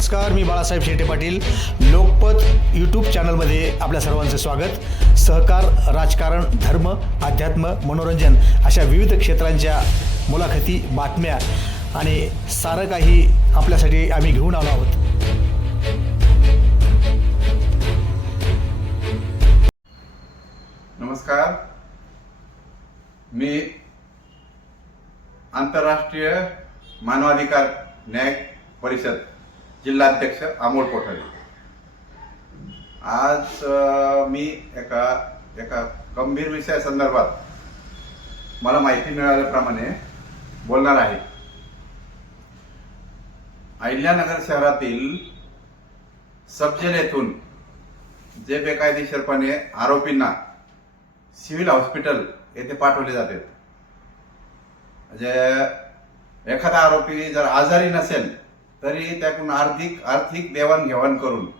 नमस्कार मी बाळासाहेब शेटे पाटील. लोकपत यूट्यूब चॅनलमध्ये आपल्या सर्वांचं स्वागत. सहकार राजकारण धर्म अध्यात्म मनोरंजन अशा विविध क्षेत्रांच्या मुलाखती बातम्या आणि सारं काही आपल्यासाठी आम्ही घेऊन आलो आहोत. नमस्कार. मी आंतरराष्ट्रीय मानवाधिकार न्याय परिषद जिल्हाध्यक्ष अमोल कोठारी. आज मी एका एका गंभीर विषयासंदर्भात मला माहिती मिळाल्याप्रमाणे बोलणार आहे. अहिल्यानगर शहरातील सबजेल येथून जे बेकायदेशीरपणे आरोपींना सिव्हिल हॉस्पिटल येथे पाठवले जाते. म्हणजे एखादा आरोपी जर आजारी नसेल तरी त्याकडून आर्थिक आर्थिक देवाणघेवाण करून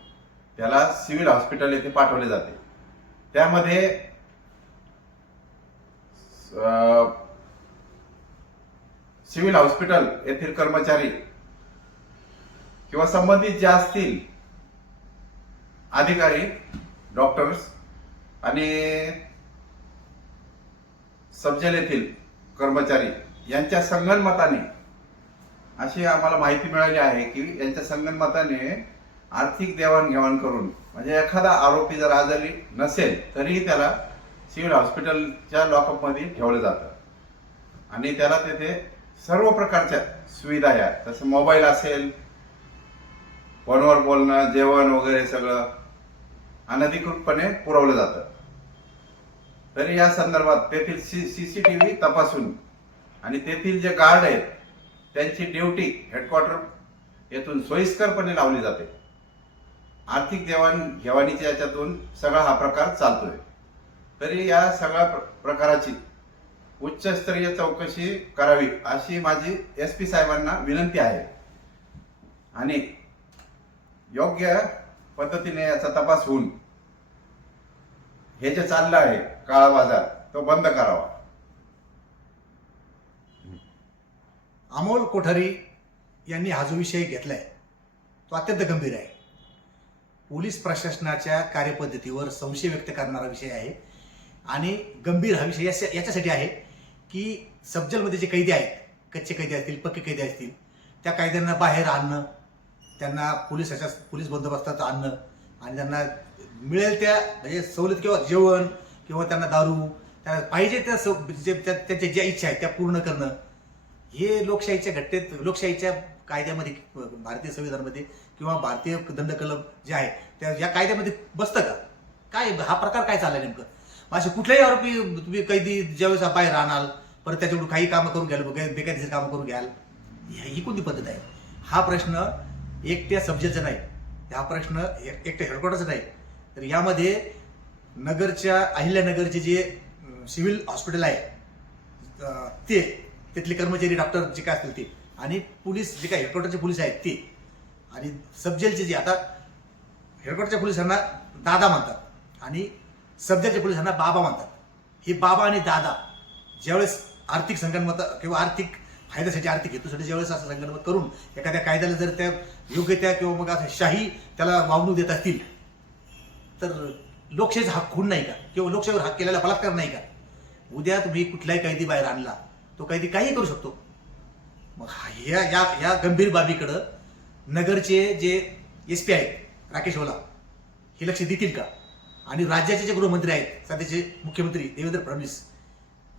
त्याला सिव्हिल हॉस्पिटल येथे पाठवले जाते. त्यामध्ये सिव्हिल हॉस्पिटल येथील कर्मचारी किंवा संबंधित जे असतील अधिकारी डॉक्टर्स आणि सबजेल येथील कर्मचारी यांच्या संगणमताने अशी आम्हाला माहिती मिळाली आहे की यांच्या संगनमताने आर्थिक देवाणघेवाण करून म्हणजे एखादा आरोपी जर आजारी नसेल तरीही त्याला सिव्हिल हॉस्पिटलच्या लॉकअपमध्ये ठेवलं जातं. आणि त्याला तेथे सर्व प्रकारच्या सुविधा या जसं मोबाईल असेल फोनवर बोलणं जेवण वगैरे सगळं अनधिकृतपणे पुरवलं जातं. तरी या संदर्भात तेथील C C C T V तपासून आणि तेथील जे गार्ड आहेत त्यांची ड्युटी हेडक्वार्टर येथून सोयीस्करपणे लावली जाते. आर्थिक देवाण घेवाणीच्या याच्यातून सगळा हा प्रकार चालतोय. तरी या सगळ्या प्र- प्रकाराची उच्चस्तरीय चौकशी करावी अशी माझी एस पी साहेबांना विनंती आहे. आणि योग्य पद्धतीने याचा तपास होऊन हे जे चाललं आहे काळा बाजार तो बंद करावा. अमोल कोठारी यांनी हा जो विषय घेतलाय तो अत्यंत गंभीर आहे. पोलीस प्रशासनाच्या कार्यपद्धतीवर संशय व्यक्त करणारा विषय आहे आणि गंभीर हा विषय याच्यासाठी आहे की सबजेलमध्ये जे कैदी आहेत कच्चे कैदी असतील पक्के कैदी असतील त्या कैद्यांना बाहेर आणणं त्यांना पोलिसाच्या पोलीस बंदोबस्तात आणणं आणि त्यांना मिळेल त्या म्हणजे सवलत किंवा जेवण किंवा त्यांना दारू त्यांना पाहिजे त्या सव- जे त्या- त्यांच्या ज्या इच्छा आहेत त्या पूर्ण करणं हे लोकशाहीच्या घटनेत लोकशाहीच्या कायद्यामध्ये भारतीय संविधानामध्ये किंवा भारतीय दंड कलम जे आहे त्या या कायद्यामध्ये बसतं का? काय हा प्रकार काय चालला नेमकं? असे कुठल्याही आरोपी तुम्ही कैदी ज्यावेळेस बाहेर राहणार परत त्याच्याकडून काही कामं करून घ्याल बेकायदेशीर कामं करून घ्याल ही ही कोणती पद्धत आहे? हा प्रश्न एकट्या सब्जेक्टचा नाही. हा प्रश्न एकट्या हेडक्वार्टरचा नाही. तर यामध्ये नगरच्या अहिल्यानगरचे जे सिव्हिल हॉस्पिटल आहे ते तिथले कर्मचारी डॉक्टर जे काय असतील ते. आणि पोलीस जे काय हेडक्वार्टरचे पोलीस आहेत ते. आणि सबजेलचे जे आता हेडक्वार्टरच्या पोलिसांना दादा म्हणतात. आणि सबजेलच्या पोलिसांना बाबा म्हणतात. हे बाबा आणि दादा ज्यावेळेस आर्थिक संगणमत किंवा आर्थिक फायद्यासाठी आर्थिक हेतूसाठी ज्यावेळेस असं संगणमत करून एखाद्या कायद्याला जर त्या योग्य त्या किंवा मग असं शाही त्याला वागणूक देत असतील तर लोकशाहीचा हक्क खून नाही का? किंवा लोकशाहीवर हक्क केलेला बलात्कार नाही का? उद्या तुम्ही कुठलाही कैदी बाहेर आणला तो कैदी काही करू शकतो. मग या या या गंभीर बाबीकडं नगरचे जे एस पी आहेत राकेश ओला हे लक्ष देतील का? आणि राज्याचे जे गृहमंत्री आहेत सध्याचे मुख्यमंत्री देवेंद्र फडणवीस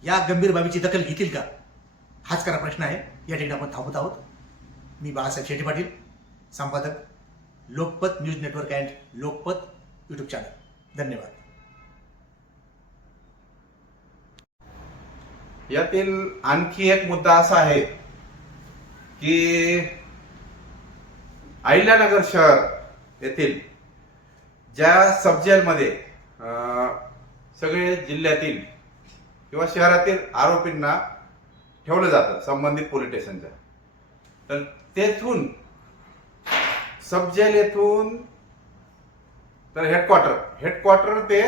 या गंभीर बाबीची दखल घेतील का? हाच खरा प्रश्न आहे. या ठिकाणी आपण थांबत आहोत. मी बाळासाहेब शेट्टी पाटील संपादक Lokpat news network and Lokpat YouTube channel. धन्यवाद. यातील आणखी एक मुद्दा असा आहे की अहिल्यानगर शहर येथील ज्या सबजेलमध्ये सगळे जिल्ह्यातील किंवा शहरातील आरोपींना ठेवलं जातं संबंधित पोलीस स्टेशनच्या. तर तेथून सबजेल येथून तर हेडक्वार्टर हेडक्वार्टर ते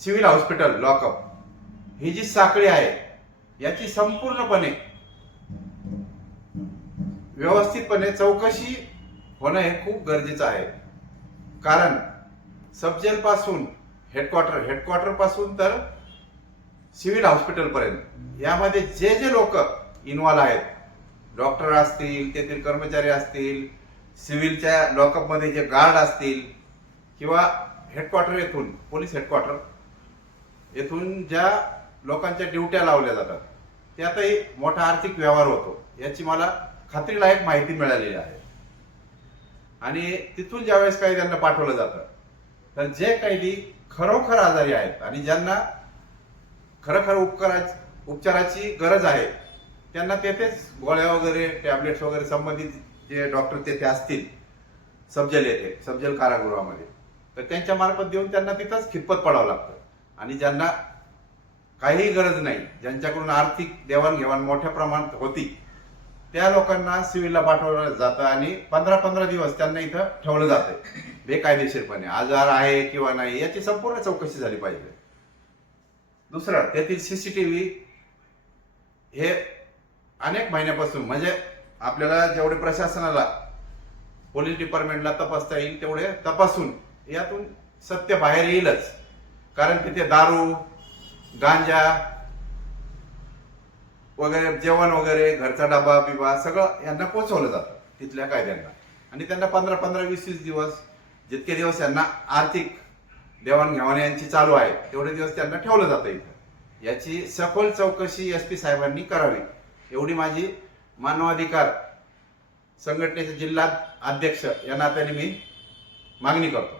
सिव्हिल हॉस्पिटल लॉकअप ही जी साखळी आहे याची संपूर्णपणे व्यवस्थितपणे चौकशी होणं हे खूप गरजेचं आहे. कारण सबजेलपासून हेडक्वार्टर हेडक्वार्टरपासून तर सिव्हिल हॉस्पिटलपर्यंत यामध्ये जे जे लोक इन्वॉल्व्ह आहेत डॉक्टर असतील तेथील कर्मचारी असतील सिव्हिलच्या लॉकअपमध्ये जे गार्ड असतील किंवा हेडक्वार्टर येथून पोलीस हेडक्वार्टर येथून ज्या लोकांच्या ड्युट्या लावल्या जातात. त्यातही मोठा आर्थिक व्यवहार होतो. याची मला खात्रीलायक माहिती मिळालेली आहे. आणि तिथून ज्यावेळेस काही त्यांना पाठवलं जातं तर जे कैदी खरोखर आजारी आहेत आणि ज्यांना खरोखर उपकारा उपचाराची गरज आहे त्यांना तेथेच गोळ्या वगैरे टॅबलेट्स वगैरे संबंधित जे डॉक्टर तेथे असतील सबजेल येथे सबजेल कारागृहामध्ये तर त्यांच्या मार्फत देऊन त्यांना तिथंच खितपत पडावं लागतं. आणि ज्यांना काहीही गरज नाही. ज्यांच्याकडून आर्थिक देवाणघेवाण मोठ्या प्रमाणात होती त्या लोकांना सिव्हिलला पाठवलं जातं आणि पंधरा पंधरा दिवस त्यांना इथं ठेवलं जातं. बेकायदेशीरपणे आजार आहे किंवा नाही याची संपूर्ण चौकशी झाली पाहिजे. दुसरं तेथील सीसीटीव्ही हे अनेक महिन्यापासून म्हणजे आपल्याला जेवढे प्रशासनाला पोलीस डिपार्टमेंटला तपासता येईल तेवढे तपासून यातून सत्य बाहेर येईलच. कारण तिथे दारू गांजा वगैरे जेवण वगैरे घरचा डबा बिबा सगळं यांना पोचवलं जातं तिथल्या कायद्यांना. आणि त्यांना पंधरा पंधरा वीस वीस दिवस जितके दिवस यांना आर्थिक देवाणघेवाण यांची चालू आहे तेवढे दिवस त्यांना ठेवलं जातं इथं. याची सखोल चौकशी एस पी साहेबांनी करावी. एवढी माझी मानवाधिकार संघटनेचे जिल्हा अध्यक्ष या नात्याने मी मागणी करतो.